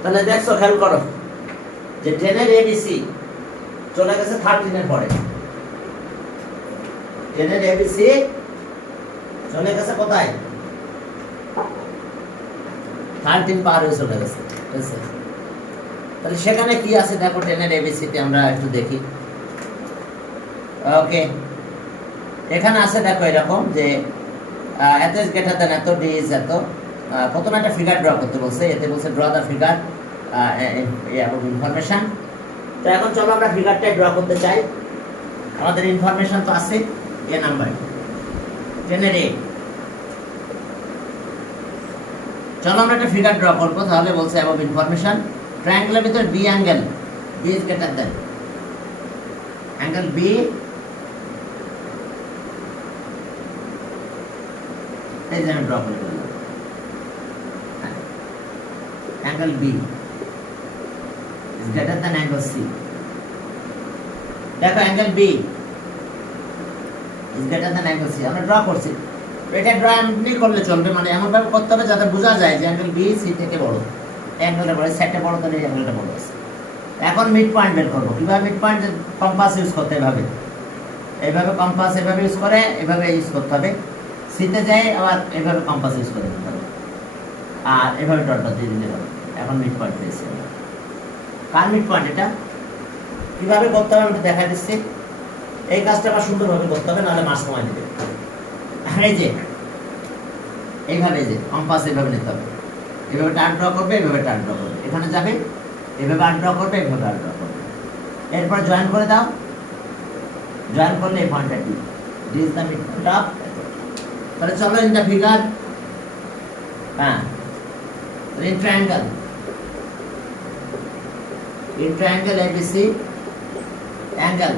তাহলে দেখছো, খেয়াল করো যে 10 এর এবিসি চলে গেছে 13 এর পরে। 10 এর এবিসি চলে গেছে কোথায়? 13 পার হয়ে চলে গেছে। তাহলে সেখানে কি আছে দেখো, 10 এর এবিসি তে আমরা একটু দেখি। ওকে, এখানে আছে দেখো এরকম যে এত ইজ গ্রেটার দেন এত, ডি ইজ এত। প্রথমে একটা ফিগার ড্র করতে বলছে, এতে বলছে draw the figure about information. তো এখন চলো আমরা ফিগারটা ড্র করতে চাই। আমাদের ইনফরমেশন তো আছে এ নাম্বার 10 এর এ। চলো আমরা একটা ফিগার ড্র করবো। তাহলে বলছে অ্যাবাউট ইনফরমেশন, ট্রায়াঙ্গেলের ভিতর B angle, B is greater than angle B, এই যে আমি ড্র করে দিলাম angle B is greater than angle C. দেখো angle B is greater than angle C আমরা ড্র করছি। এটা ড্র এমনি করলে চলবে, মানে এমন ভাবে করতে হবে যাতে বোঝা যায় যে অ্যাঙ্গেল বি সি থেকে বড়, অ্যাঙ্গেলটা বড়, সেটটা বড়, তাহলে অ্যাঙ্গেলটা বড় আছে। এখন মিড পয়েন্ট বের করবো। কিভাবে মিড পয়েন্ট? কম্পাস ইউজ করতে হবে, এইভাবে কম্পাস এভাবে ইউজ করে এভাবে ইউজ করতে হবে। সিতে যাই আবার এভাবে কম্পাস ইউজ করে দিতে হবে, আর এভাবে ডট ডট দিয়ে দিতে হবে। এখন মিড পয়েন্ট পেয়েছি। কার মিড পয়েন্ট? এটা কিভাবে করতে হবে আমি দেখা দিচ্ছি। এই কাজটা আবার সুন্দরভাবে করতে হবে, নাহলে মাস সময় নেবে। এই যে এইভাবে যে কম্পাস এভাবে নিতে হবে, এভাবে টার্ন ড্র করবে, এভাবে টার্ন ড্র করবে, এখানে যাবে, এভাবে আর্ট ড্র করবে, এভাবে আর্ট ড্র করবে। এরপর জয়েন করে দাও। জয়েন করলে এই পয়েন্টটা D, D is the mid point of. তাহলে চলো ইন দ্য ফিগার, হ্যাঁ, in triangle ABC, angle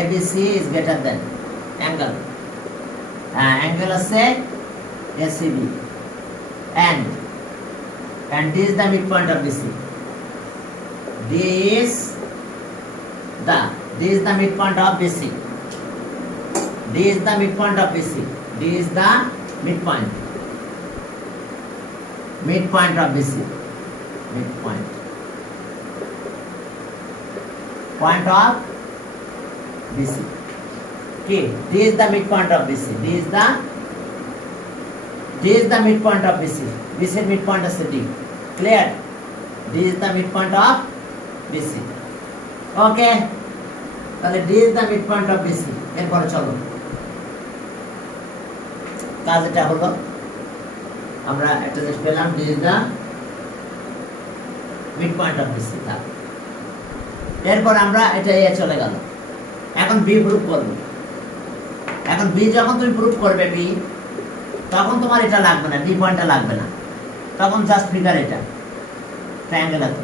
ABC is greater than angle angle আছে ACB, and D is the midpoint of BC. D is the midpoint of BC. D is the midpoint of BC. D is the midpoint of BC. Midpoint point of BC. Okay, D is the midpoint of BC. D is the midpoint of BC. BC midpoint is D. Clear? D is the midpoint of BC. Okay. তাহলে D is the midpoint of BC. এরপরে চলো কাজ এটা হলো, আমরা একটা জিনিস পেলাম, D is the midpoint of BC. এরপর আমরা এটা এ চলে গেল। এখন B প্রুফ করব। এখন B যখন তুমি প্রুফ করবে B, তখন তোমার এটা লাগবে না, D পয়েন্টটা লাগবে না, তখন জাস্ট ফিগার এটা ট্রায়াঙ্গেল এত,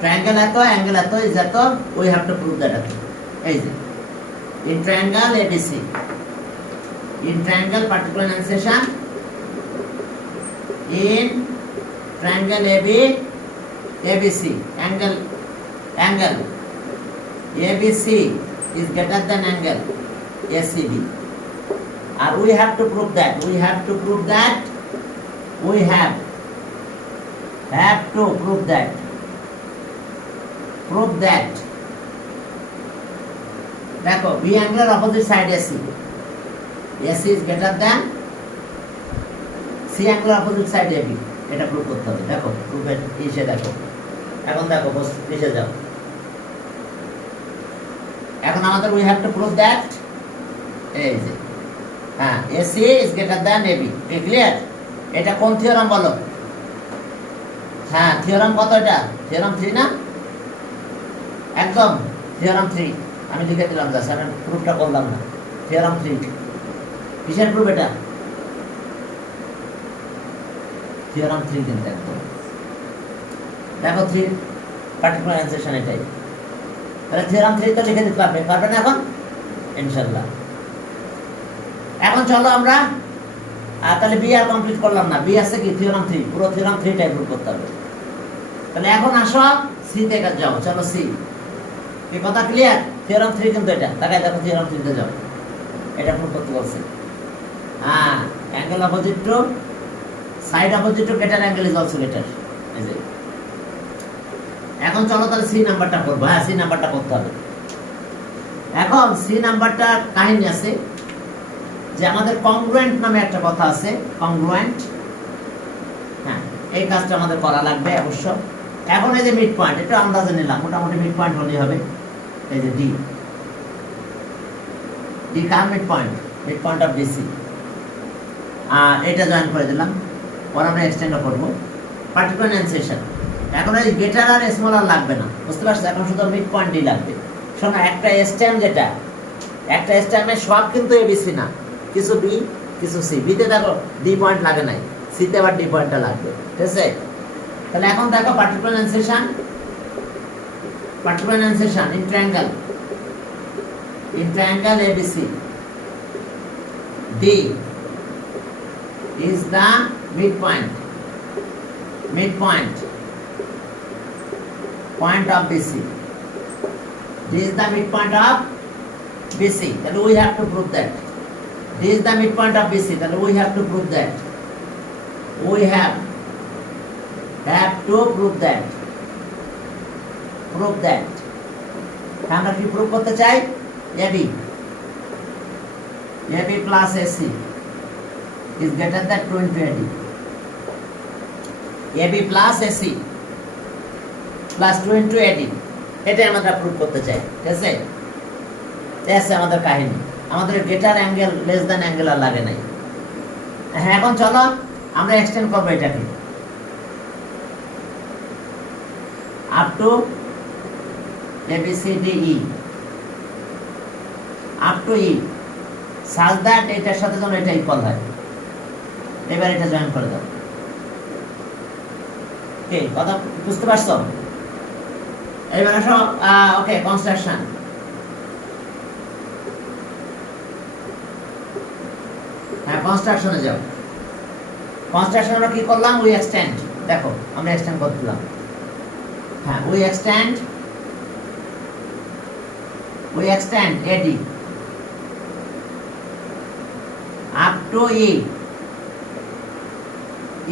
ট্রায়াঙ্গেল এত, অ্যাঙ্গেল এত, ইজ এত, we have to prove that এত। এই যে in triangle ABC, in triangle particular annexation, in triangle ABC, angle ABC is greater than angle ACB, and we have to prove that we have to prove that দেখো B angle opposite side AC is greater than C angle opposite side AB, এটা prove করতে হবে। দেখো প্রুফের এসে দেখো, এখন দেখো বস এসে যাও। এখন আমাদের we have to prove that এই যে হ্যাঁ AC is greater than AB. Clear? এটা কোন থিওরাম বলো? হ্যাঁ থিওরাম কত এটা? থিওরাম 3 না? একদম থিওরাম 3 আমি লিখে দিলাম, জাস্ট আমি প্রুফটা করলাম না। থিওরাম 3 কিসের প্রুফ এটা? থিওরাম 3 কিন্তু একদম দেখো 3 পার্টিকুলার অ্যানসেশন এটাই। তাহলে থিওরাম 3 তো লিখে দিতে পারবে না এখন ইনশাআল্লাহ। এখন চলো আমরা তাহলে বি আর কমপ্লিট করলাম না, বি আছে কি থিওরাম 3, পুরো থিওরাম 3 টাই প্রুফ করতে হবে। তাহলে এখন আসো সি তে যাও, চলো সি। কি কথা ক্লিয়ার? থিওরাম 3 কিন্তু এটা, তাকাই দেখো থিওরাম 3 তে যাও, এটা প্রুফ করতে বলছে। হ্যাঁ angle opposite to C side opposite to greater angle is also greater. এই যে এখন চলো তাহলে সি নাম্বারটা করবো। হ্যাঁ, সি নাম্বারটা করতে হবে। এখন সি নাম্বারটা কাহিনী আছে যে আমাদের কংগ্রুয়েন্ট নামে একটা কথা আছে, কংগ্রুয়েন্ট। হ্যাঁ, এই কাজটা আমাদের করা লাগবে অবশ্য। এখন এই যে মিড পয়েন্ট, এটা আন্দাজে নিলাম, মোটামুটি মিড পয়েন্ট হলেই হবে। এই যে ডি, ডি কার mid point? Mid point of DC. আর এটা জয়েন করে দিলাম, পরে আমরা এক্সটেন্ডও করবো। পার্টিকুলার এনসেশন, এখন এই গ্রেটার আর স্মল আর লাগবে না, বুঝতে পারছো? এখন শুধু মিড পয়েন্ট ডি লাগবে। শোনো, একটা স্ট্যাম যেটা, একটা স্ট্যামের সব কিন্তু এবিসি না, কিছু বি কিছু সি। বিতে দেখো ডি পয়েন্ট লাগে নাই, সিতে আবার ডি পয়েন্টটা লাগবে, ঠিক আছে? তাহলে এখন দেখো particular enunciation, particular enunciation in triangle, in triangle ABC, D is the midpoint, midpoint point of BC. This is the midpoint of BC. Then we have to prove that. This is the midpoint of BC. Then we have to prove that. We have to prove that. Prove that. আমরা কি prove করতে চাই? AB, AB plus AC is greater than 2 into AD. AB plus AC plus 2 into AD, এটাই আমরা prove করতে চাই, ঠিক আছে? এসে আমাদের কাহিনী, আমাদের greater angle less than angle আর লাগে নাই। হ্যাঁ, এখন চলো আমরা এক্সটেন্ড করবো এটাকে up to ABCDE, up to E, such that এটার সাথে যেন এটা ইকুয়াল হয়। এবার এটা জয়েন করে দাও। ওকে, কথা বুঝতে পারছো? এবার আসো, ওকে, কনস্ট্রাকশন। হ্যাঁ, কনস্ট্রাকশনে যাও। কনস্ট্রাকশন আমরা কি করলাম? We extend. দেখো আমরা এক্সটেন্ড করলাম। হ্যাঁ, we extend AD up to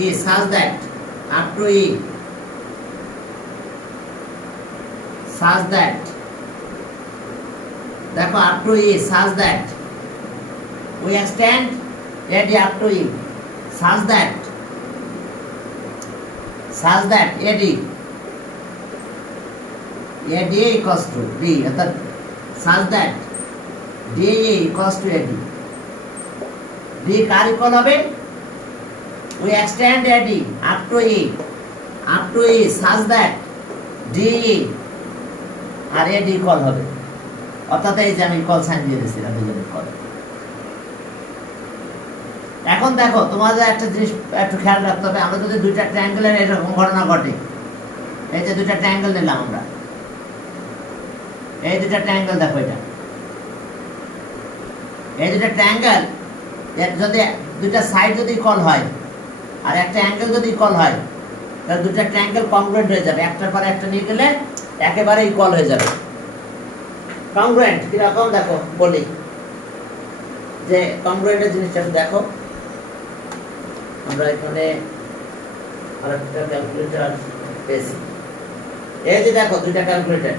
E such that, up to E such that, দেখো up to E such that we extend AD up to E such that AD equals to D, অর্থাৎ such that DE equals to AD. D car equal হবে? We extend AD up to E such that DE আর AD equal হবে। অর্থাৎ এই যে আমি equal sign দিয়ে দিয়েছি, এটা দুজন ইকুয়াল। এখন দেখো তোমাদের একটা জিনিস একটু খেয়াল রাখতে হবে, আমরা যদি দুইটা ট্রায়াঙ্গেলের এরকম ঘটনা ঘটে, এই যে দুইটা ট্রায়াঙ্গেল নিলাম আমরা, এই দুইটা ট্রায়াঙ্গেল দেখো, এটা এই দুইটা ট্রায়াঙ্গেল যদি দুইটা সাইড যদি ইকুয়াল হয় আর একটা অ্যাঙ্গেল যদি ইকুয়াল হয়, তাহলে দুইটা ট্রায়াঙ্গেল কংগ্রুয়েন্ট হয়ে যাবে, একটার পরে একটা নিয়ে গেলে একেবারে ইকুয়াল হয়ে যাবে। কংগ্রুয়েন্ট কিরকম দেখো বলি, যে কংগ্রুয়েন্টের জিনিসটা দেখো। আমরা এখানে আরেকটা ক্যালকুলেটর পেয়েছি, এই যে দেখো দুইটা ক্যালকুলেটর।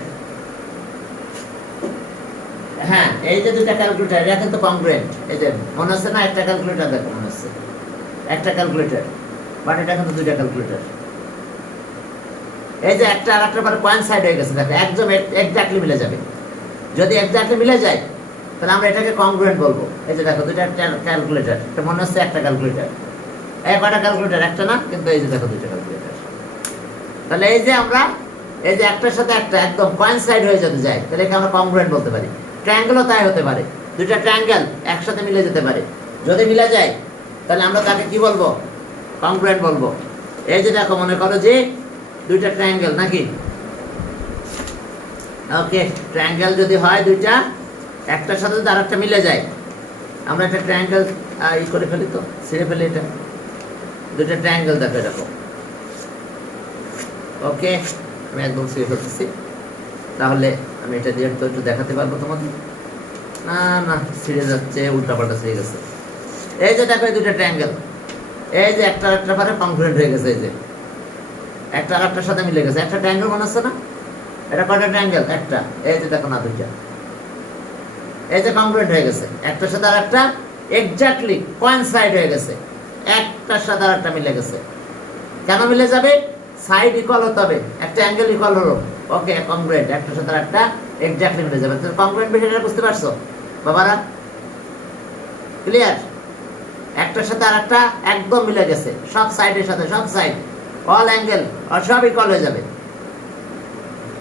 হ্যাঁ, এই যে দুইটা ক্যালকুলেটর, এটা কিন্তু কংগ্রুয়েন্ট। এই যে মনে হচ্ছে না একটা ক্যালকুলেটর, দেখো মনে হচ্ছে একটা ক্যালকুলেটর, বাট এটা কিন্তু দুইটা ক্যালকুলেটর। এই যে একটা আর একটা পরে পয়েন্ট সাইড হয়ে গেছে, দেখো একদম এক্স্যাক্টলি মিলে যাবে। যদি এক্স্যাক্টলি মিলে যায় তাহলে আমরা এটাকে কংগ্রুয়েন্ট বলবো। এই যে দেখো দুইটা ক্যালকুলেটর, এটা মনে হচ্ছে একটা ক্যালকুলেটর। এই কয়টা ক্যালকুলেটর? একটা না, কিন্তু এই যে দেখো দুইটা ক্যালকুলেটর। তাহলে এই যে আমরা এই যে একটার সাথে একটা একদম পয়েন্ট সাইড হয়ে যেতে যায়, তাহলে একে আমরা কংগ্রুয়েন্ট বলতে পারি। ট্রায়াঙ্গেলও তাই হতে পারে, দুইটা ট্রায়াঙ্গেল একসাথে মিলে যেতে পারে। যদি মিলে যায় তাহলে আমরা তাকে কি বলবো? কংগ্রুয়েন্ট বলবো। এই যে দেখো মনে করো যে দুইটা ট্রায়াঙ্গেল নাকি, ওকে, ট্রায়াঙ্গেল যদি হয় দুইটা, একটার সাথে যদি আরেকটা মিলে যায়, আমরা একটা ট্রায়াঙ্গেল ই করে ফেলি, তো ছেড়ে ফেলি। এটা দুইটা ট্রায়াঙ্গেল দেখো এরকম, ওকে, আমি একদম ছেড়ে ফেলতেছি। তাহলে আমি এটা দিয়ে তো একটু দেখাতে পারবো তোমাদের। না না, ছিঁড়ে যাচ্ছে, উল্টাপাল্টা ছিঁড়ে গেছে। এই যে দেখো এই দুইটা ট্রায়াঙ্গেল, এই যে একটা একটা পরে কংক্রিট হয়ে গেছে, এই যে একটা আর একটার সাথে মিলে গেছে, একটা ট্রায়াঙ্গেল বানাচ্ছে না? এটা কয়টা ট্রায়াঙ্গেল? একটা। এই যে দেখো না, দুইটা। এই যে কংক্রিট হয়ে গেছে, একটার সাথে আর একটা এক্স্যাক্টলি কোইনসাইড হয়ে গেছে, একটার সাথে আর একটা মিলে গেছে। কেন মিলে যাবে? সাইড ইকুয়াল হতে হবে, একটা অ্যাঙ্গেল ইকুয়াল হলো, ওকে কংগ্রেন্ট, একটার সাথে একটা এক্স্যাক্টলি মিলে যাবে। কংগ্রেন্ট বিষয়টা বুঝতে পারছো বাবারা? ক্লিয়ার? একটার সাথে আর একটা একদম মিলে গেছে, সব সাইডের সাথে সব সাইড, অল অ্যাঙ্গেল আর সব ইকুয়াল হয়ে যাবে।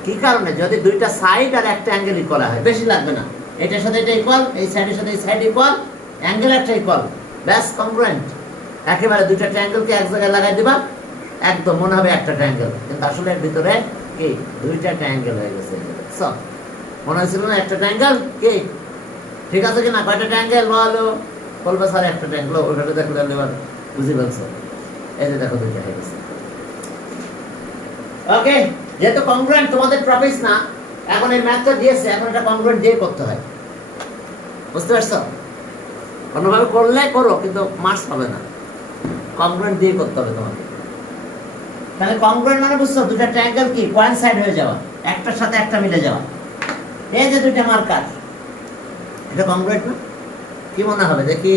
কি কারণে? যদি দুইটা সাইড আর একটা অ্যাঙ্গেল ইকুয়াল হয়, বেশি লাগবে না, এটার সাথে এটা ইকুয়াল, এই সাইডের সাথে এই সাইড ইকুয়াল, অ্যাঙ্গেল একটা ইকুয়াল, ব্যাস কংগ্রেন্ট। একেবারে দুইটা ট্রায়াঙ্গেলকে এক জায়গায় লাগাই দিবা, একদম মনে হবে একটা ট্রায়াঙ্গেল, কিন্তু আসলে এর ভিতরে কি দুইটা ট্রায়াঙ্গেল হয়ে গেছে। সব মনে হয়েছিল না একটা ট্রায়াঙ্গেল? কি ঠিক আছে কিনা? কয়টা ট্রায়াঙ্গেল বলো? বলবে স্যার একটা ট্রায়াঙ্গেল, ওইটা দেখলে এবার বুঝে ফেলছো। এই যে দেখো দুইটা হয়ে গেছে। ওকে, যেহেতু কংগ্রেন্ট তোমাদের টপিক না, এখন এই ম্যাথটা দিয়েছে, এখন এটা কংগ্রেন্ট দিয়ে করতে হয়, বুঝতে পারছো? অন্যভাবে করলে করো, কিন্তু মার্কস পাবে না, কংগ্রেন্ট দিয়ে করতে হবে তোমাকে। তাহলে কংগ্রেন্ট মানে বুঝছো, দুটো ট্রায়াঙ্গেল কি কোইনসাইড হয়ে যাওয়া, একটার সাথে একটা মিলে যাওয়া। এই যে দুইটা মার্কার, এটা কংগ্রেন্ট না? কি মনে হবে দেখি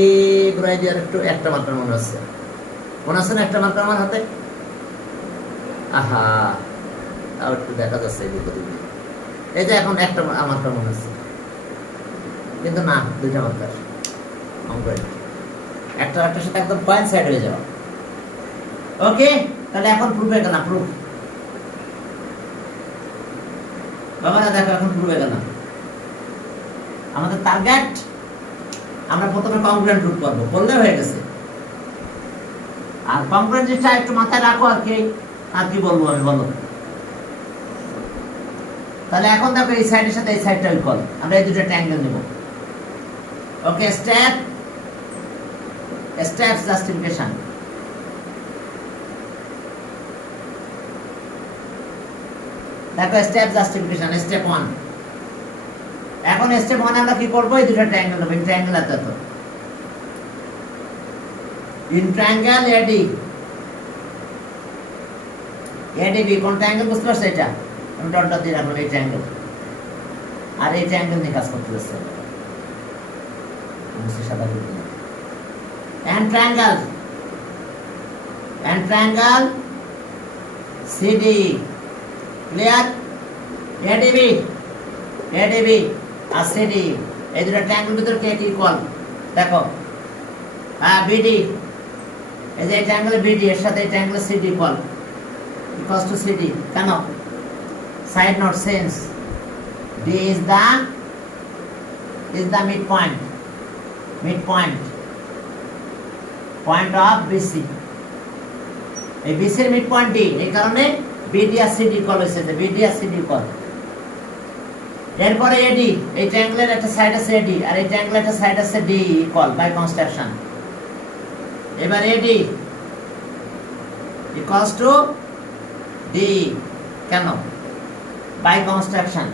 ঘুরাই দিয়ে একটু, একটা মার্কার মনে হচ্ছে, মনে হচ্ছে না একটা মার্কার আমার হাতে? আহা, তাও একটু দেখা যাচ্ছে এদিক ওদিক। এই যে এখন একটা মার্কার মনে হচ্ছে, কিন্তু না, দুইটা মার্কার কংগ্রেন্ট, একটা একটার সাথে একদম কোইনসাইড হয়ে যাওয়া। ওকে, তাহলে এখন প্রুফ হয়ে গেল, প্রুফ বাবারা দেখো, এখন প্রুফ হয়ে গেল। আমাদের টার্গেট, আমরা প্রথমে কংগ্রেন্ট রুট করবো, করলে হয়ে গেছে। আর কংগ্রেন্ট যেটা একটু মাথায় রাখো, আর কি বলবো আমি, বলো। তাহলে এখন দেখো এই সাইডের সাথে এই সাইডটা ইকুয়াল, আমরা এই দুটো ট্রায়াঙ্গেল নেব। ওকে, স্টেপ জাস্টিফিকেশন। দেখো স্টেপ জাস্টিফিকেশন, স্টেপ 1। এখন স্টেপ 1 আমরা কি করব? এই দুটো ট্রায়াঙ্গেল নেব, ইন ট্রায়াঙ্গেল আছে তো, ইন ট্রায়াঙ্গেল এডি এডিবি কোন ট্রায়াঙ্গেল বুঝতে পারছো? এটা আমি ডট ডট দিয়ে রাখলাম, এই ট্রায়াঙ্গেল, আর এই ট্রায়াঙ্গেল নিয়ে কাজ করতে যাচ্ছে। সাদা করে দিলাম, and triangle CD, clear? ADB আর সিডি, এই দুটো ট্রায়াঙ্গেল ভিতর কে কি ইকুয়াল? দেখো, হ্যাঁ বিডি, এই যে এই ট্রায়াঙ্গেল বিডি এর সাথে এই triangle CD equal, equals to CD. কেন? Side note since, D is the midpoint point of BC. এই বিসি এর মিড পয়েন্ট ডি, এই কারণে বিডি আর সিডি ইকুয়াল হয়েছে, বিডি আর সিডি ইকুয়াল। এরপরে এডি, এই ট্রায়াঙ্গেলের একটা সাইড আছে এডি, আর এই ট্রায়াঙ্গেলের একটা সাইড আছে ডি ইকুয়াল বাই কনস্ট্রাকশন। এবার এডি ইকুয়ালস টু ডি, কেন? বাই কনস্ট্রাকশন,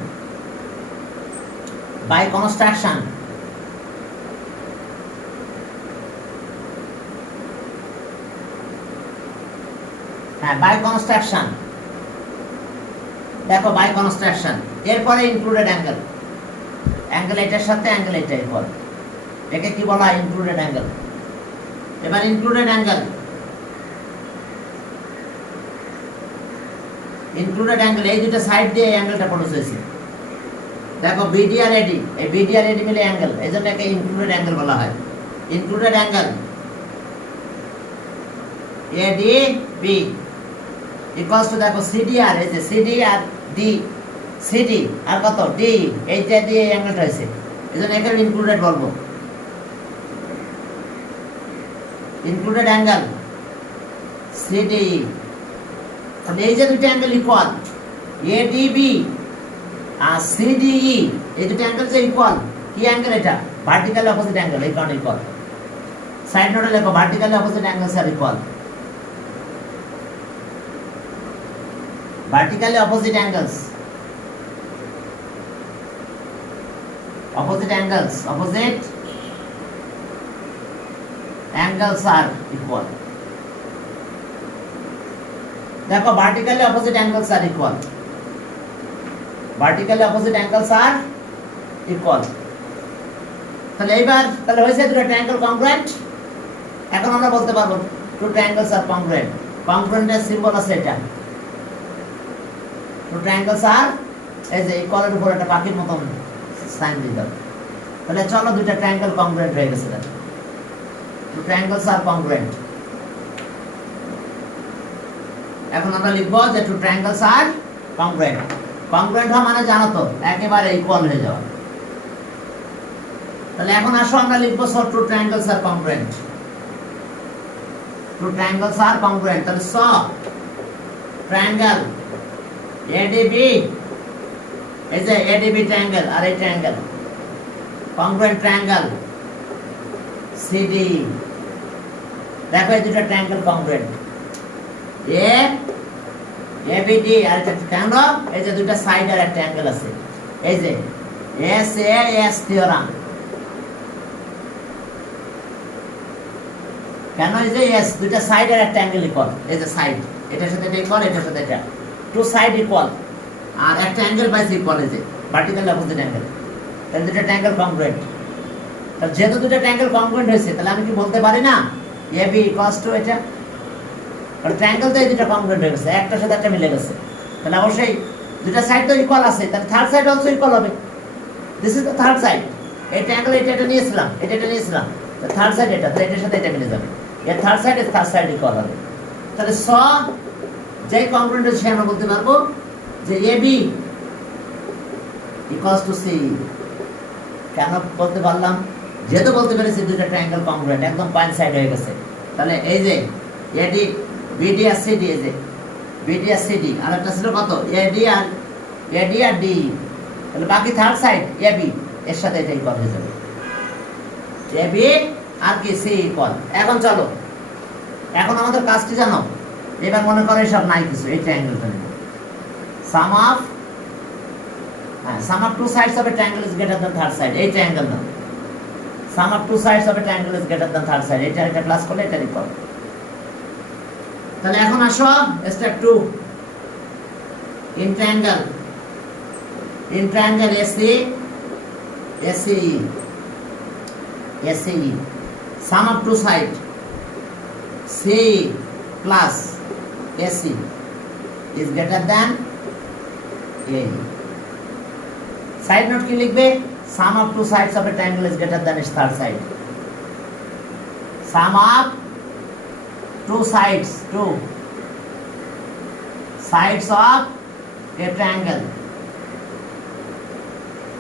হ্যাঁ বাই কনস্ট্রাকশন। দেখো বাই কনস্ট্রাকশন, এরপরে ইনক্লুডেড অ্যাঙ্গেল, এটার সাথে অ্যাঙ্গেল এটা ইকুয়াল, একে কি বলা হয়? Included angle. এবার ইনক্লুডেড অ্যাঙ্গেল, এই দুটো সাইড দিয়ে অ্যাঙ্গেলটা প্রডিউস হয়েছে। দেখো বিডি আর এডি, এই বিডি আর এডি মিলে অ্যাঙ্গেল, এই জন্য একে ইনক্লুডেড অ্যাঙ্গেল বলা হয়। Included angle AD B equals to, দেখো সিডি আর, এই যে সিডি আর ডি, সিডি আর কত ডি, এইটা দিয়ে অ্যাঙ্গেলটা হয়েছে, এই জন্য এখানে ইনক্লুডেড বলবো। ইনক্লুডেড অ্যাঙ্গেল সিডি, এই যে দুটো অ্যাঙ্গেল ইকুয়াল, এডিবি আর সিডিই, এই দুটো অ্যাঙ্গেল যে ইকুয়াল, কি অ্যাঙ্গেল? এটা ভার্টিক্যাল অপোজিট অ্যাঙ্গেল, এই কারণে ইকুয়াল। সাইড নোটে লেখো vertical opposite angles are equal, vertically opposite angles are equal, দেখো vertically opposite angles are equal, vertically opposite angles are equal. তাহলে এইবার তাহলে হয়েছে দুটো ট্রায়াঙ্গেল কংগ্রুয়েন্ট। এখন আমরা বলতে পারবো টু ট্রায়াঙ্গেলস আর কংগ্রুয়েন্ট। কংগ্রুয়েন্টের সিম্বল আছে এটা, টু ট্রায়াঙ্গেলস আর এই যে ইকুয়ালের উপর একটা পাখির মতন সাইন দিতে হবে। তাহলে চলো দুইটা ট্রায়াঙ্গেল কংগ্রুয়েন্ট হয়ে গেছে। টু ট্রায়াঙ্গেলস আর কংগ্রুয়েন্ট। এখন আমরা লিখবো যে টু ট্রায়াঙ্গেলস আর কংগ্রুয়েন্ট। কংগ্রুয়েন্ট হওয়া মানে জানো তো একেবারে ইকুয়াল হয়ে যাওয়া। তাহলে এখন আসো আমরা লিখবো টু ট্রায়াঙ্গেলস আর কংগ্রুয়েন্ট। টু ট্রায়াঙ্গেলস আর কংগ্রুয়েন্ট। তাহলে স ট্রায়াঙ্গেল এডিবি, এই যে এডিবি ট্রায়াঙ্গেল আর এই ট্রায়াঙ্গেল কংগ্রুয়েন্ট ট্রায়াঙ্গেল সিডি। দেখো এই দুটো ট্রায়াঙ্গেল কংগ্রুয়েন্ট। এ এবিডি আর এটা কেন, এই যে দুটো সাইড আর একটা অ্যাঙ্গেল আছে, এই যে এস এ এস থিওরাম। কেন এই যে এস দুটো সাইড আর একটা অ্যাঙ্গেল ইকুয়াল, এই যে সাইড এটার সাথে এটা ইকুয়াল, এটার সাথে এটা, টু সাইড ইকুয়াল আর একটা অ্যাঙ্গেল পাইছে ইকুয়াল, এই যে ভার্টিক্যাল অপোজিট অ্যাঙ্গেল। তাহলে দুটো ট্রায়াঙ্গেল কংগ্রুয়েন্ট। তাহলে যেহেতু দুটো ট্রায়াঙ্গেল কংগ্রুয়েন্ট হয়েছে তাহলে আমি কি বলতে পারি না এবি ইকুয়ালস টু এটা, কারণ ট্রায়াঙ্গেল তো এই দুটো কংগ্রুয়েন্ট হয়ে গেছে, একটার সাথে একটা মিলে গেছে। তাহলে অবশ্যই দুটো সাইড তো ইকুয়াল আছে, তাহলে থার্ড সাইড অলসো ইকুয়াল হবে। This is the third side. এই ট্রায়াঙ্গেল এটা নিয়েছিলাম, এটা নিয়েছিলাম, থার্ড সাইড এটা, তাহলে এটার সাথে এটা মিলে যাবে। এর থার্ড সাইড ইকুয়াল হবে। তাহলে স যেই কংগ্রুয়েন্ট আছে আমরা বলতে পারবো যে এবি ইকুয়ালস টু সি। কেন বলতে পারলাম, যেহেতু বলতে পেরেছি দুটো ট্রায়াঙ্গেল কংগ্রুয়েন্ট, একদম পয়েন্ট সাইড হয়ে গেছে। তাহলে এই যে এডি বিডি আর সিডি, এই যে বিডি আর সিডি, আর একটা ছিল কত এডি আর ডি, তাহলে বাকি থার্ড সাইড এবি এর সাথে এটা ইকুয়াল হয়ে যাবে, এবি আর কি সি ইকুয়াল। এখন চলো, এখন আমাদের কাজ কি জানো, এবার মনে করো এসব নাই কিছু, এই ট্রায়াঙ্গেলটা নেব। Sum of two sides of a triangle is greater than third side. এই ট্রায়াঙ্গেল না, sum of two sides of a triangle is greater than third side. এটা ক্লাস করলে এটা ইকুয়াল। তাহলে এখন আসো step 2, in triangle AC sum of two side C plus AC is greater than A. Side note কি লিখবে, sum of two sides of a triangle is greater than it's third side. Some of two sides of a triangle is greater than its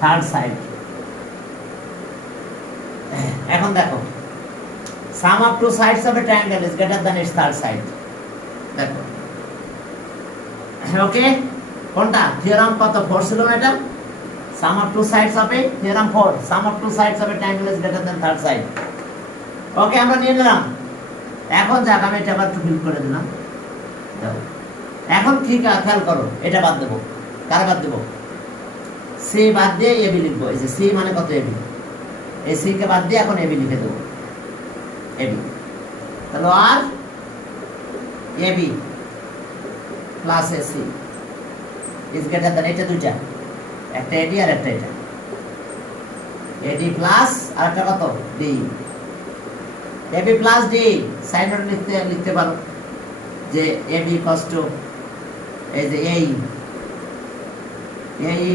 third side. এখন দেখো sum of two sides of a triangle is greater than its third side. দেখো ওকে, কোনটা theorem কত 4 ছিল না, এটা sum of two sides of a theorem 4, sum of two sides of a triangle is greater than third side. ওকে আমরা নিয়ে নিলাম। এখন যাক আমি এটা আবার একটু ফিল করে দিলাম। এখন ঠিক আছে, খেয়াল করো, এটা বাদ দেবো। কার বাদ দেবো, সি বাদ দিয়ে এবি লিখবো। এই যে সি মানে কত এবি, এই সি কে বাদ দিয়ে এখন এবি লিখে দেবো, এবি। তাহলে আর AB plus AC is greater than, এটা দুইটা, একটা এডি আর একটা এটা, এডি প্লাস আর একটা কত D, AB plus D. Side note লিখতে পারো যে এবি ইকুয়ালস টু এই যে এই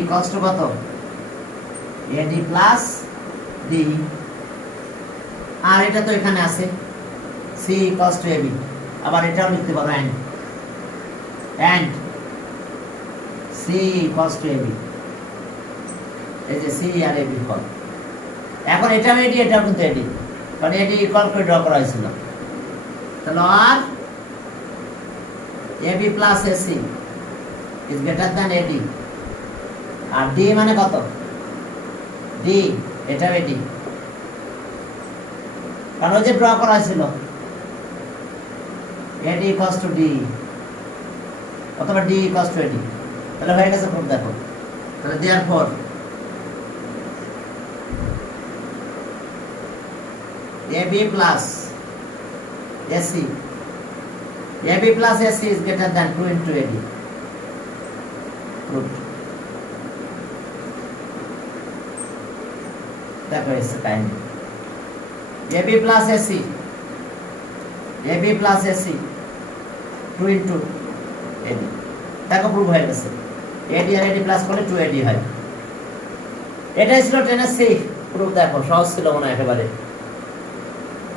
ইকুয়ালস টু কত এডি প্লাস ডি, আর এটা তো এখানে আছে সি ইকুয়ালস টু এবি। আবার এটাও লিখতে পারো and c equals to ab, এই যে c আর ab ইকুয়াল। এখন এটাও এডি, এটাও কিন্তু এডি, কারণ এডি ইকুয়াল করে ড্র করা হয়েছিল। তাহলে আর ab plus ac is greater than ad, আর d মানে কত d, এটাও এডি, কারণ ওই যে ড্র করা হয়েছিল ad equals to d অথবা d equals to ad, তাহলে হয়ে গেছে প্রুফ দেখো। তাহলে therefore AB plus AC, AB plus AC is greater than 2 into AD. Proved. দেখো এসে কাহিনী AB plus AC, AB plus AC 2 into AD, দেখো প্রুভ হয়ে গেছে। AD আর AD প্লাস করলে 2AD হয়। এটাই ছিল 10 এর সি প্রুফ। দেখো সহজ ছিল মনে হয় একেবারে।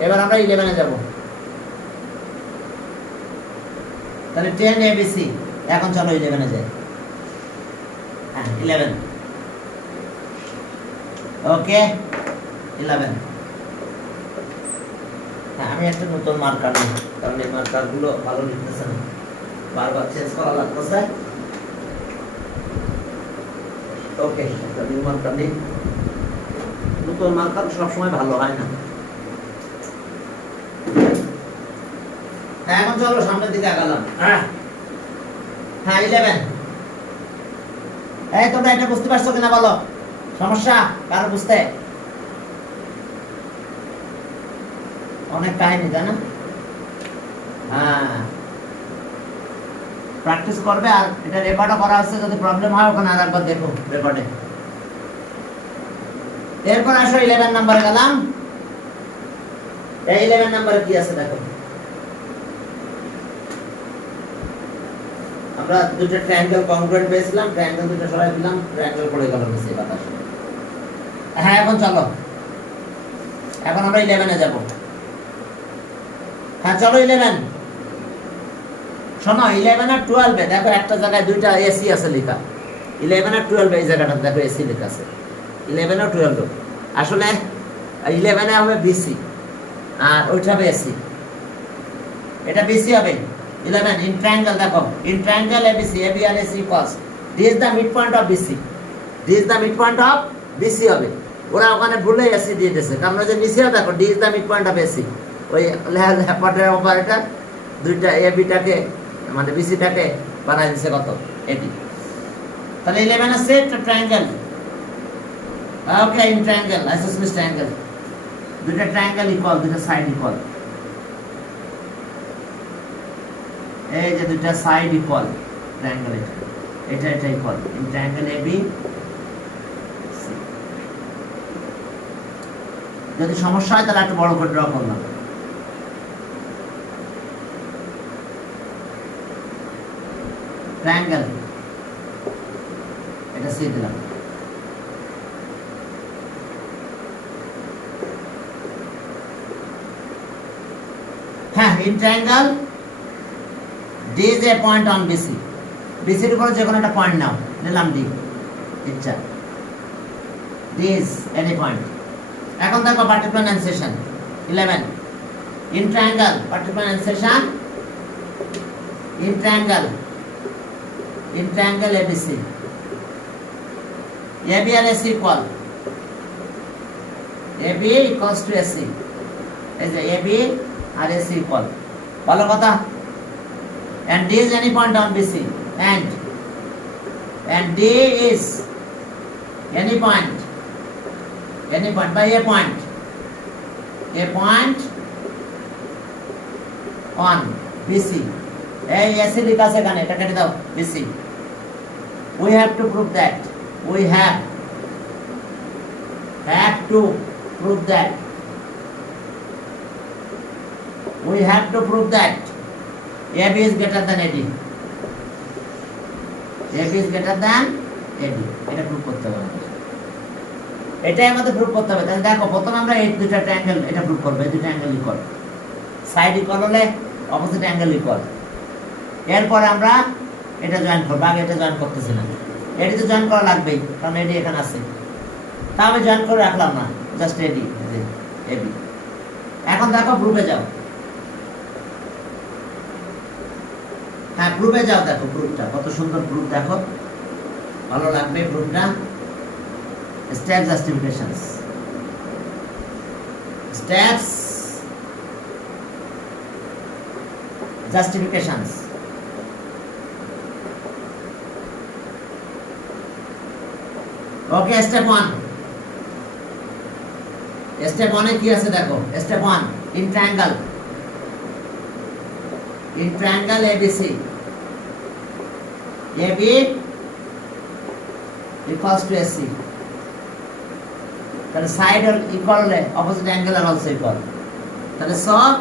এবার আমরা 11 এ যাব। তাহলে 10 ABC, এখন চলো 11 এ যাই। হ্যাঁ 11, ওকে 11। হ্যাঁ আমি একটা নতুন মার্কার নিই, কারণ এই মার্কার গুলো ভালো লিখতেছে না, বারবার চেঞ্জ করা লাগতেছে। ওকে একটা নিউ মার্কার নিই। নতুন মার্কার সবসময় ভালো হয় না। এখন চলো সামনের দিকে আগালাম। হ্যাঁ 11। এই তোমরা এটা বুঝতে পারছো কিনা বলো? সমস্যা কারো বুঝতে? অনেক কাহিনী তাই না? হ্যাঁ প্র্যাকটিস করবে, আর এটা রেকর্ডও করা হচ্ছে, যদি প্রবলেম হয় ওখানে আরেকবার দেখো রেকর্ডে। এরপর আসো 11 নম্বরে গেলাম। এই 11 নম্বরে কি আছে দেখো। আমরা দুটো ট্রায়াঙ্গেল কংগ্রুয়েন্ট পেয়েছিলাম, ট্রায়াঙ্গেল দুটো সরাই দিলাম, ট্রায়াঙ্গেল পড়ে গেল নিচে বাতাস। হ্যাঁ এখন চলো, এখন আমরা 11 এ যাব। হ্যাঁ চলো 11। শোনো 11 আর 12 এ দেখো একটা জায়গায় দুইটা এসি আছে লেখা। 11 আর 12 এই জায়গাটা দেখো এসি লেখা আছে। 11 আর 12 আসলে 11 এ হবে বিসি আর ওইটা হবে এসি। এটা বিসি হবে 11 in triangle। দেখো in triangle ABC, AB and AC equals, this is the midpoint of BC, this is the midpoint of BC হবে। ওরা ওখানে ভুলে AC দিয়ে দিয়েছে, কারণ ওই যে নিচেও দেখো D is the midpoint of AC, ওই ল্যাপার্টের অপারেটর দুইটা AB টাকে মানে BC টাকে বানাই দিয়েছে কত AD। তাহলে 11 আছে একটা triangle. Okay in triangle, isosceles triangle, দুইটা ট্রায়াঙ্গেল ইকুয়াল, দুইটা সাইড ইকুয়াল। এই যে দুইটা সাইড ইকুয়াল ট্রায়াঙ্গেল, এটা এটা equal in triangle AB C। যদি সমস্যা হয় তাহলে একটু বড় করে ড্র করলাম। ট্রায়াঙ্গেল এটা সি দিলাম। হ্যাঁ in triangle D is a point on BC, BC এর উপরে যে কোনো একটা পয়েন্ট নাও, নিলাম D, ইচ্ছা D is any point। এখন দেখো পার্টিকুলার এনসেশন 11 in triangle, পার্টিকুলার এনসেশন in triangle ABC, AB and AC equal, AB equals to AC, এই যে AB আর AC equal, ভালো কথা। And D is any point on BC, and D is any point by a point on BC। এই AC লেখা আছে এখানে, এটা কেটে দাও BC। We have to prove that, we have to prove that, we have to prove that AB is greater than AD, AB is greater than AD। এটা proof করতে হবে, এটাই আমাদের প্রুফ করতে হবে। তাহলে দেখো প্রথমে আমরা এই দুইটা ট্রায়াঙ্গেল এটা প্রুফ করব। এই দুইটা অ্যাঙ্গেল ইকুয়াল, সাইড ইকুয়াল হলে অপোজিট অ্যাঙ্গেল ইকুয়াল। এরপর আমরা এটা জয়েন করব। আগে এটা জয়েন করতেছি না, এডি তো জয়েন করা লাগবেই, কারণ এডি এখানে আছে। তা আমি জয়েন করে রাখলাম না, জাস্ট এডি এবি। এখন দেখো প্রুফে যাও। হ্যাঁ প্রুফে যাও, দেখো প্রুফটা কত সুন্দর প্রুফ, দেখো ভালো লাগবে প্রুফটা। Step justifications, steps justifications. Okay, step 1। Step 1 এ কি আছে দেখো। Step 1, in triangle ABC, AB equals to AC, তাহলে সাইড আর ইকুয়াল হলে অপোজিট অ্যাঙ্গেল আর অলসো ইকুয়াল। তাহলে সব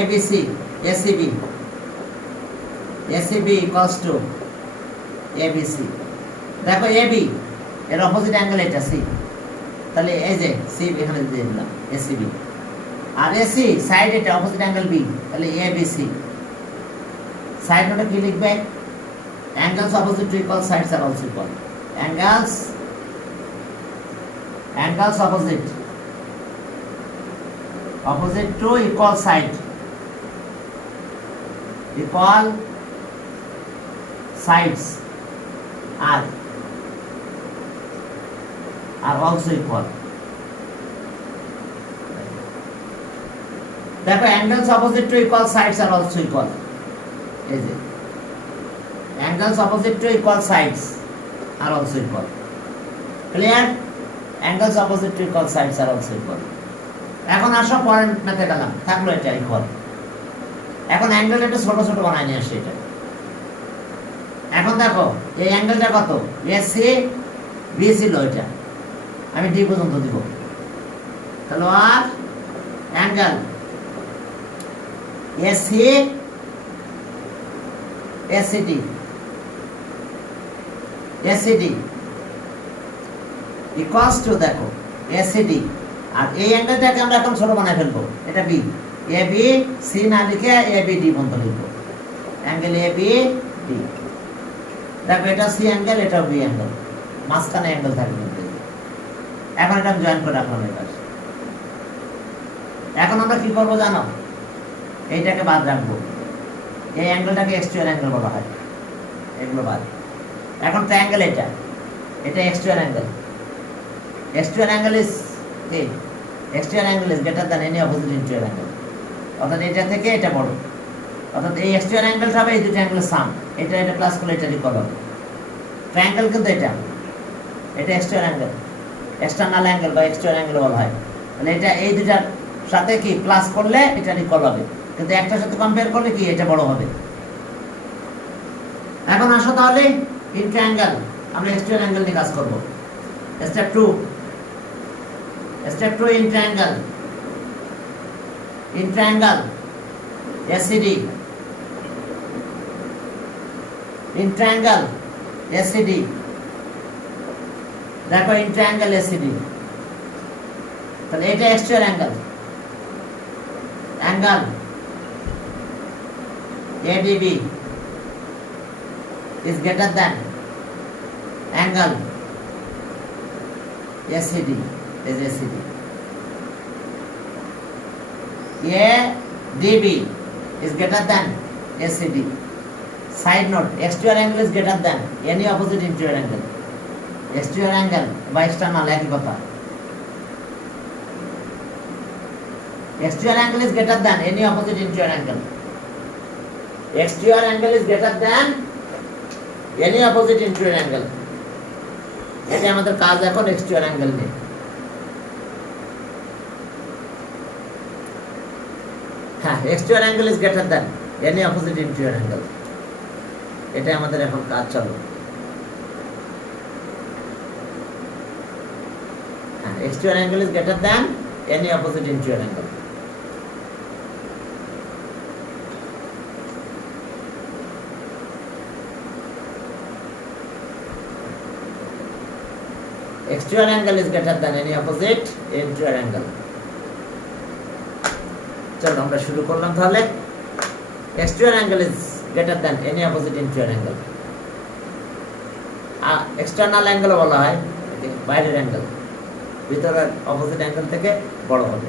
ABC ACB equals to ABC। দেখো AB এর অপোজিট অ্যাঙ্গেল এটা C, তাহলে এই যে C এখানে দিয়ে দিলাম ACB, আর AC সাইড এটা অপোজিট অ্যাঙ্গেল B, তাহলে ABC। সাইড নোটে কি লিখবে? Angles opposite to equal sides are also equal. Angles opposite to equal side equal sides are also equal। দেখো angles opposite to equal sides are also equal, এই যে angles opposite to equal sides are also equal। clear? angles opposite to equal sides are also equal। এখন আসো পরের মেথডে গেলাম, থাকলো এটা ইকুয়াল। এখন অ্যাঙ্গেল এটা ছোট ছোট বানাই নিয়ে আসি এটা। এখন দেখো এই অ্যাঙ্গেলটা কত? AC B ছিল, এটা আমি D পর্যন্ত দিব। তাহলে আর angle AC ACD equals to দেখো ACD, আর এই অ্যাঙ্গেলটাকে আমরা এখন ছোট বানাই ফেলবো, এটা B, AB C না লিখে ABD পর্যন্ত লিখবো। অ্যাঙ্গেল ABD, দেখো এটা C অ্যাঙ্গেল, এটাও B অ্যাঙ্গেল, মাঝখানে অ্যাঙ্গেল থাকবে। এখন এটা আমি জয়েন করে রাখলাম এবার। এখন আমরা কি করবো জানো? এইটাকে বাদ রাখবো, এই অ্যাঙ্গেলটাকে এক্সট্রিয়াল অ্যাঙ্গেল বলা হয়, এগুলো বাদ। এখন ট্রায়াঙ্গেল এটা এক্সট্রিয়াল angle. external angle is greater than any opposite interior angle, অর্থাৎ এটা থেকে এটা বড়, অর্থাৎ এই এক্সটার্নাল অ্যাঙ্গেলটা হবে এই দুটো অ্যাঙ্গেলের সাম, এটা প্লাস করলে এটা ইকুয়াল হবে। ট্রায়াঙ্গেল কিন্তু এটা এক্সটার্নাল অ্যাঙ্গেল বা এক্সটার্নাল অ্যাঙ্গেল বলা হয়। মানে এটা এই দুটার সাথে কি প্লাস করলে এটা ইকুয়াল হবে, কিন্তু একটার সাথে কম্পেয়ার করলে কি এটা বড় হবে। এখন আসো তাহলে ইন ট্রায়াঙ্গেল আমরা এক্সটার্নাল অ্যাঙ্গেল নিয়ে কাজ করব। Step 2 in triangle ACD, in triangle ACD, দেখো in triangle ACD, তাহলে এটা external angle ADB is greater than angle ACD is ACD. ADB is greater than ACD. Side note, exterior angle is greater than any opposite interior angle. Exterior angle by external একই কথা। Exterior angle is greater than any opposite interior angle. Exterior angle is greater than any opposite interior angle. এটা আমাদের কাজ এখন exterior angle নিয়ে। হ্যাঁ, exterior angle is greater than any opposite interior angle, এটা আমাদের এখন কাজ চলো। হ্যাঁ, exterior angle is greater than any opposite interior angle. Exterior angle is greater than any opposite interior angle. চলো আমরা শুরু করলাম তাহলে। Exterior angle is greater than any opposite interior angle. External angle বলা হয় বাইরের অ্যাঙ্গেল, ভিতরের অপোজিট অ্যাঙ্গেল থেকে বড় হবে।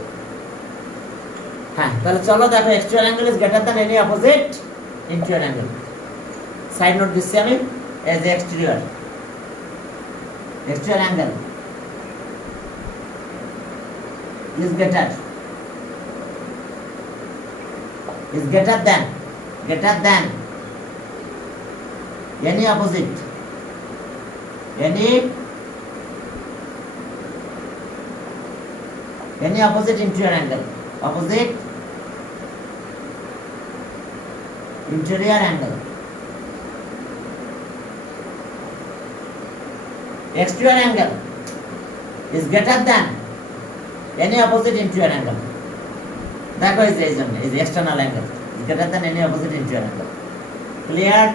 হ্যাঁ, তাহলে চলো দেখো exterior angle is greater than any opposite interior angle. Side note দিচ্ছি আমি, as exterior angle is greater than any opposite any opposite interior angle, opposite interior angle, exterior angle is greater than any opposite interior angle. দেখো এই জন্য এই external angle is greater than any opposite interior angle. Clear?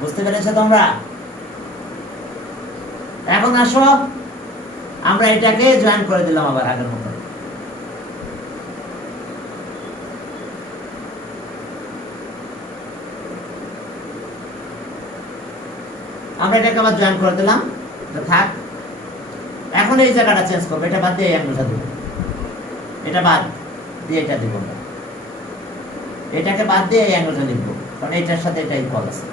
বুঝতে পেরেছো তোমরা? এখন আসো আমরা এটাকে জয়েন করে দিলাম আবার আগের মতো। আমরা এটাকে আবার জয়েন করে দিলাম, এটা থাক। এখন এই জায়গাটা চেঞ্জ করবো, এটা বাদ দিয়ে এই অ্যাঙ্গেলটা দেবো, এটা বাদ দিয়ে এটা দেবো, এটাকে বাদ দিয়ে এই অ্যাঙ্গেলটা লিখবো, কারণ এটার সাথে এটা ইকুয়াল আছে।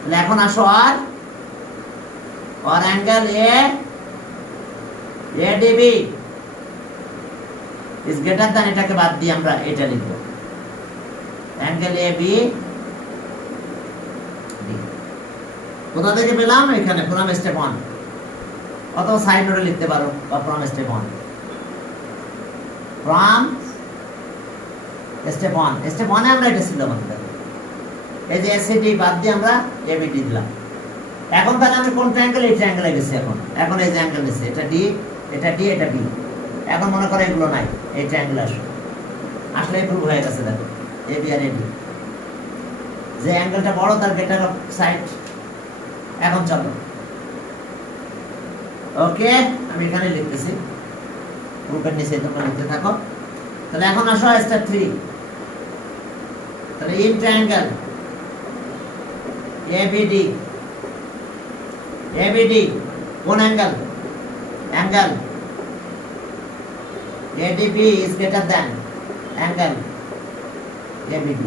তাহলে এখন আসো আর angle ADB is greater than, এটাকে বাদ দিয়ে আমরা এটা লিখবো, অ্যাঙ্গেল AB। কোথা থেকে পেলাম? এখানে ফ্রম স্টেপ 1, অথবা সাইড নোটে লিখতে পারো, বা from step 1, from step 1। Step 1 এ আমরা এটা ছিল আমাদের, এই যে SCD বাদ দিয়ে আমরা ABD দিলাম। এখন তাহলে আমি কোন ট্রায়াঙ্গেল? এই ট্রায়াঙ্গেলে গেছি। এখন এই যে অ্যাঙ্গেল নিচ্ছে, এটা D, এটা D, এটা B। এখন মনে করো এগুলো নাই, এই ট্রায়াঙ্গেলে আসলে প্রুভ হয়ে গেছে। দেখো AB আর AD, যে অ্যাঙ্গেলটা বড় তার গ্রেটার সাইড। এখন চলো, ওকে, আমি এখানে লিখতেছি, গ্রুপের নিচে তোমরা লিখতে থাকো। তাহলে এখন আসো স্টেপ 3। তাহলে ইন ট্রায়াঙ্গেল ABD কোন angle? Angle ADB is greater than angle ABD.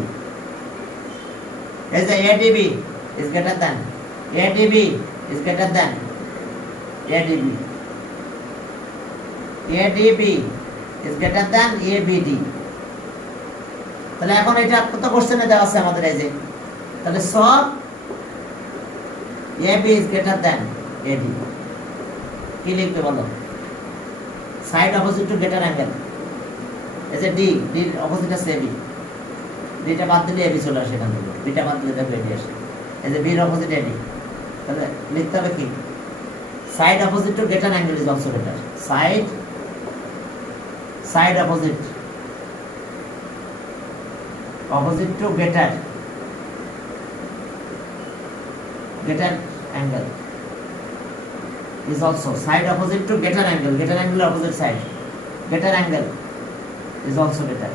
Is the ADB is greater than, ADB is greater than ADB, ADB is greater than ABD. তাহলে এখন এটা কত কোশ্চেনে দেওয়া আছে আমাদের, এই যে তাহলে সব AB is greater than AD, কি লিখবে বলো? Side opposite to greater angle, এই যে D অপোজিট আছে AB, ডিটা বাদ দিলে AB চলে আসে, এখান থেকে ডিটা বাদ দিলে দেখো AB আসে, এই যে B এর অপোজিট AD। তাহলে লিখতে হবে কি? Side opposite to greater angle is also greater, side opposite to greater angle is also side opposite to greater angle opposite side, greater angle is also greater,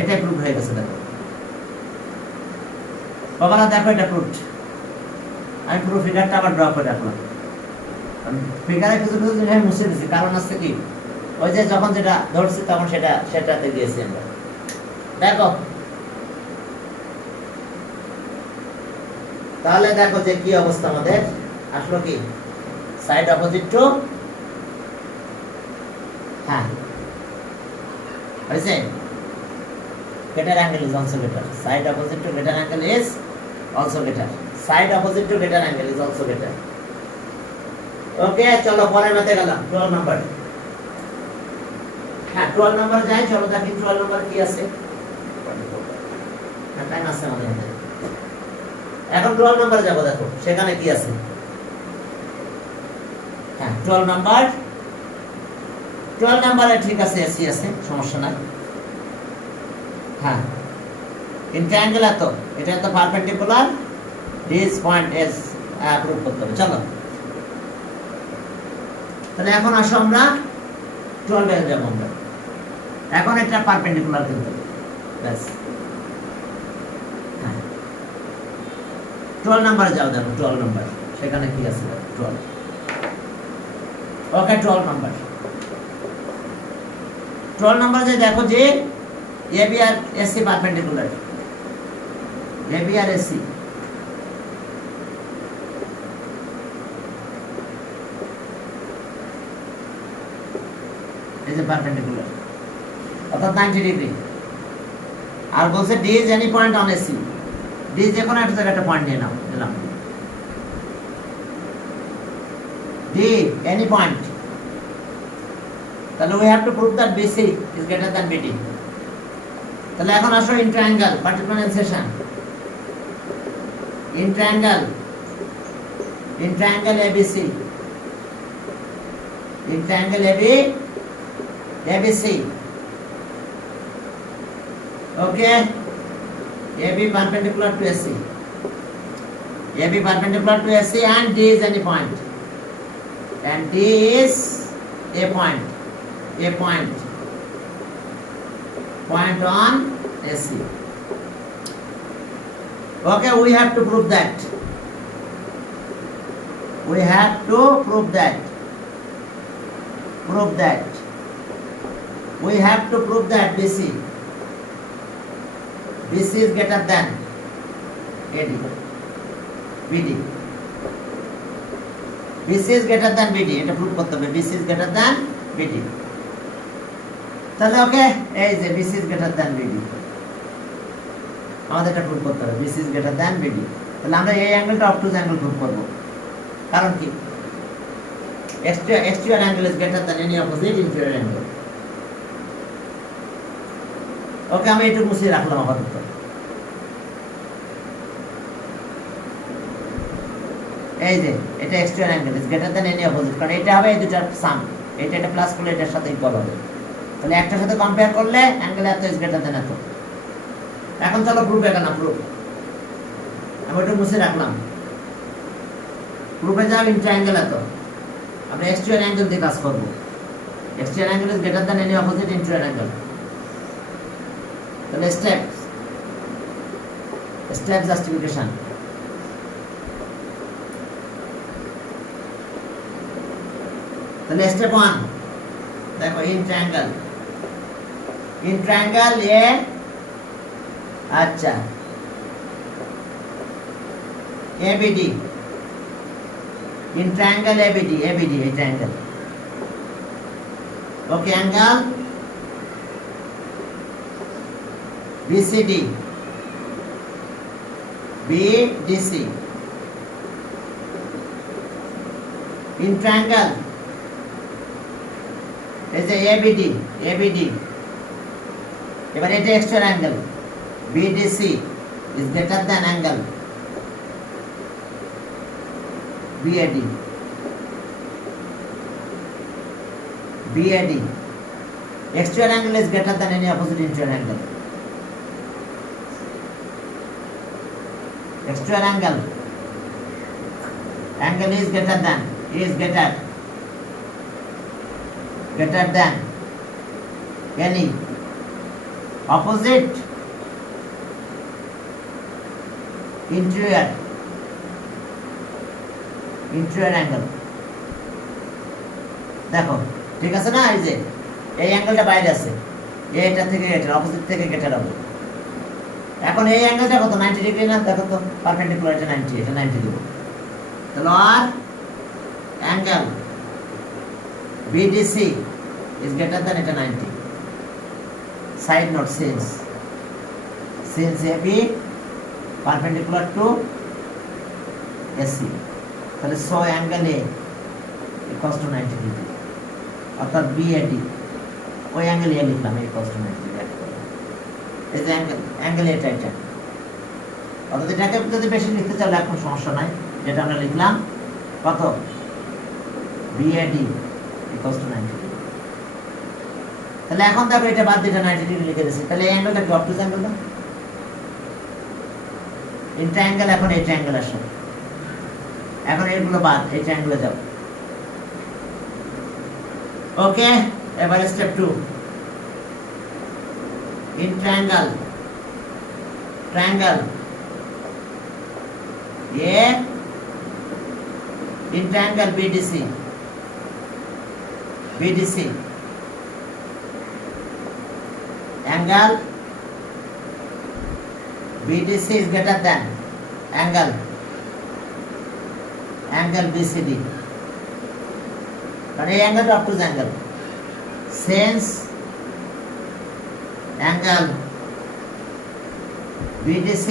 এটা prove হয়ে গেছে। দেখো বাবারা, দেখো এটা প্রুফ। আমি পুরো ফিগারটা আবার ড্র করে রাখলাম, ফিগারে কিছু জিনিস আমি মুছে দিচ্ছি, কারণ আছে কি, ওই যে যখন যেটা ধরছি তখন সেটাতে গিয়েছি আমরা। দেখো তাহলে দেখো যে কি অবস্থা আমাদের আসলো, কি সাইড অপোজিট টু, হ্যাঁ হয়েছে, greater angle is also greater, side opposite to greater angle is also greater, side opposite to greater angle is also greater. ওকে, চলো পরের ম্যাথে গেলাম, 12 নাম্বার। হ্যাঁ 12 নাম্বার যাই, চলো দেখি 12 নাম্বার কি আছে। টাইম আছে আমাদের হাতে, এখন 12 নাম্বার যাব, দেখো সেখানে কি আছে। হ্যাঁ 12 নাম্বারে ঠিক আছে, এসি আছে, সমস্যা নাই। হ্যাঁ ইন ট্রায়াঙ্গেল তো এটা তো perpendicular, this point S prove করতে হবে। চলো তাহলে এখন আসো আমরা 12 এ যাব আমরা। এখন এটা পারপেন্ডিকুলার কিন্তু, ব্যাস। 12 নাম্বার যাও, দেখো 12 নাম্বার সেখানে কি আছে, 12। ওকে 12 নাম্বার যে দেখো যে AB আর AC পারপেন্ডিকুলার, AB আর AC এই যে পারপেন্ডিকুলার, অর্থাৎ 90 ডিগ্রি। আর বলছে D is any point on AC, D যে কোনো একটা জায়গায় একটা পয়েন্ট নিয়ে নাও, দিলাম ডি এনি পয়েন্ট। তাহলে we have to prove that BC is greater than BD. তাহলে এখন আসো in triangle particularization. In triangle ABC, in triangle ABC, okay, AB perpendicular to AC, AB perpendicular to AC, and D is any point, and D is a point on AC. Okay, we have to prove that. We have to prove that. We have to prove that BC is greater than AD, BD. BC is greater than BD. এটা prove করতে হবে BC is greater than BD. তাহলে ওকে, এই যে BC is greater than BD, আমাদের এটা prove করতে হবে BC is greater than BD। তাহলে আমরা এই অ্যাঙ্গেলটা অবটুজ অ্যাঙ্গেল প্রুভ করব। কারণ কি, exterior angle is greater than any opposite interior angle. ওকে, আমি একটু মুছিয়ে রাখলাম আপাতত। এই যে এটা exterior angle is greater than any opposite, কারণ এটা হবে এই দুটার সাম, এটা প্লাস করলে এটার সাথে ইকুয়াল হবে। তাহলে একটার সাথে কম্পেয়ার করলে অ্যাঙ্গেল এত is greater than এত। এখন চলো প্রুফ এখানে প্রুফ, আমি একটু মুছিয়ে রাখলাম। প্রুফে যাও ইন ট্রায়াঙ্গেল এত, আমরা exterior angle দিয়ে কাজ করব। exterior angle is greater than any opposite interior angle. তাহলে step justification। তাহলে স্টেপ 1 দেখো, ইন ট্রায়াঙ্গেল এ, আচ্ছা ABD, in triangle ABD, a triangle, okay, angle BCD, BDC, in triangle is a ABD, এবার এটা exterior angle BDC is greater than angle BAD, exterior angle is greater than any opposite interior angle. Exterior angle is greater than any opposite interior angle। দেখো ঠিক আছে না, এই যে এই অ্যাঙ্গেলটা বাইরে আছে, এটা থেকে এটা অপোজিট থেকে এটা হবে। এখন এই অ্যাঙ্গেলটা কত, 90 ডিগ্রি না? দেখো তো পারপেন্ডিকুলার, এটা 90, এটা 90 দেব। তাহলে আর angle BDC is greater than এটা 90। Side note, since AB perpendicular to AC, তাহলে so angle A equals to 90 degree, অর্থাৎ BAD, ওই অ্যাঙ্গেল A লিখলাম equals to 90 ডিগ্রি। এই যে অ্যাঙ্গেল এটা, অর্থাৎ এটাকে যদি বেশি লিখতে চাইলে এখন সমস্যা নাই, যেটা আমরা লিখলাম কত, BAD equals to 90 ডিগ্রি। তাহলে এখন দেখো এটা বাদ দিয়ে 90 ডিগ্রি লিখে দিয়েছি, তাহলে এই অ্যাঙ্গেলটা কি অবটুজ অ্যাঙ্গেল না? ইন ট্রায়াঙ্গেল, এখন এই ট্রায়াঙ্গেল আসো, এখন এইগুলো বাদ, এই ট্রায়াঙ্গেলে যাও। ওকে, এবার step 2, in triangle A, in triangle BDC, angle BDC is greater than angle BCD, but a angle obtuse angle, since angle BDC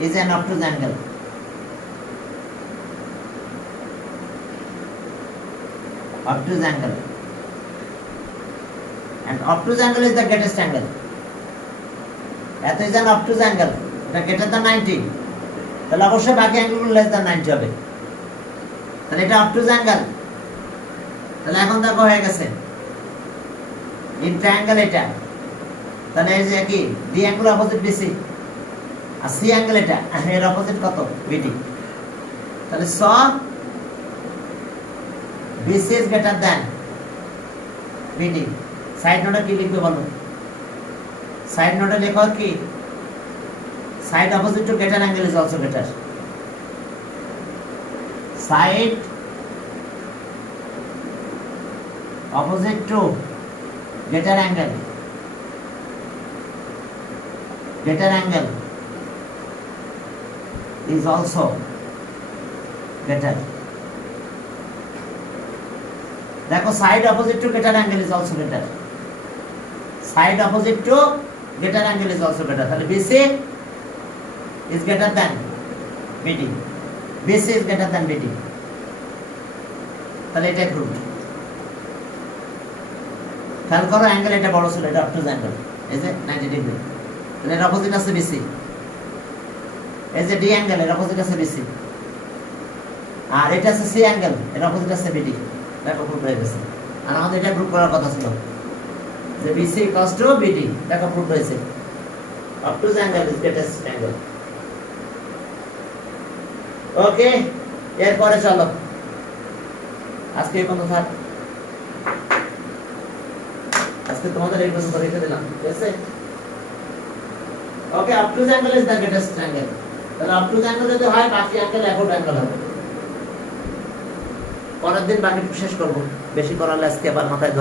is an obtuse angle. Obtuse angle. And obtuse angle is the greatest angle. That is an obtuse angle. এটা greater than 90. তাহলে অবশ্যই বাকি অ্যাঙ্গেলগুলো less than 90 হবে। তাহলে এটা obtuse angle। তাহলে এখন দেখো হয়ে গেছে। ইন ট্রায়াঙ্গেল এটা। তাহলে এই যে কি ডি অ্যাঙ্গেল অপোজিট বিসি আর সি অ্যাঙ্গেল এটা এর অপোজিট কত বিডি। তাহলে so BC is greater than BD. Side নোটে কি লিখবে বলো? সাইড নোটে লেখো কি side opposite to greater angle is also greater. Side opposite to greater angle is also greater. দেখো side opposite to greater angle is also greater. Side opposite to greater angle is also greater. তাহলে BC is greater than BD. BC is greater than BD. তাহলে এটা prove. খেয়াল করো angle এটা বড় ছিল, এটা অবটুজ অ্যাঙ্গেল, এই যে 90 ডিগ্রি। তাহলে এর অপোজিট আছে বিসি। এই যে ডি অ্যাঙ্গেল, এর অপোজিট আছে বিসি। আর এটা আছে সি অ্যাঙ্গেল, এর অপোজিট আছে বিডি। দেখো প্রুফ হয়ে গেছে। আর আমাদের এটা প্রুফ করার কথা ছিল যে বিসি ইকুয়ালস টু বিডি। দেখো প্রুফ হয়েছে। অবটুজ অ্যাঙ্গেল ইজ গ্রেটেস্ট অ্যাঙ্গেল। ওকে, এরপরে চলো আজকে এই পর্যন্ত থাক। আজকে তোমাদের এই পর্যন্ত রেখে দিলাম, ঠিক আছে? ওকে, obtuse angle is the greatest angle. তাহলে obtuse angle যদি হয় বাকি অ্যাঙ্গেল acute angle হবে। পরের দিন বাকি শেষ করব, বেশি করালে আজকে আবার মাথায়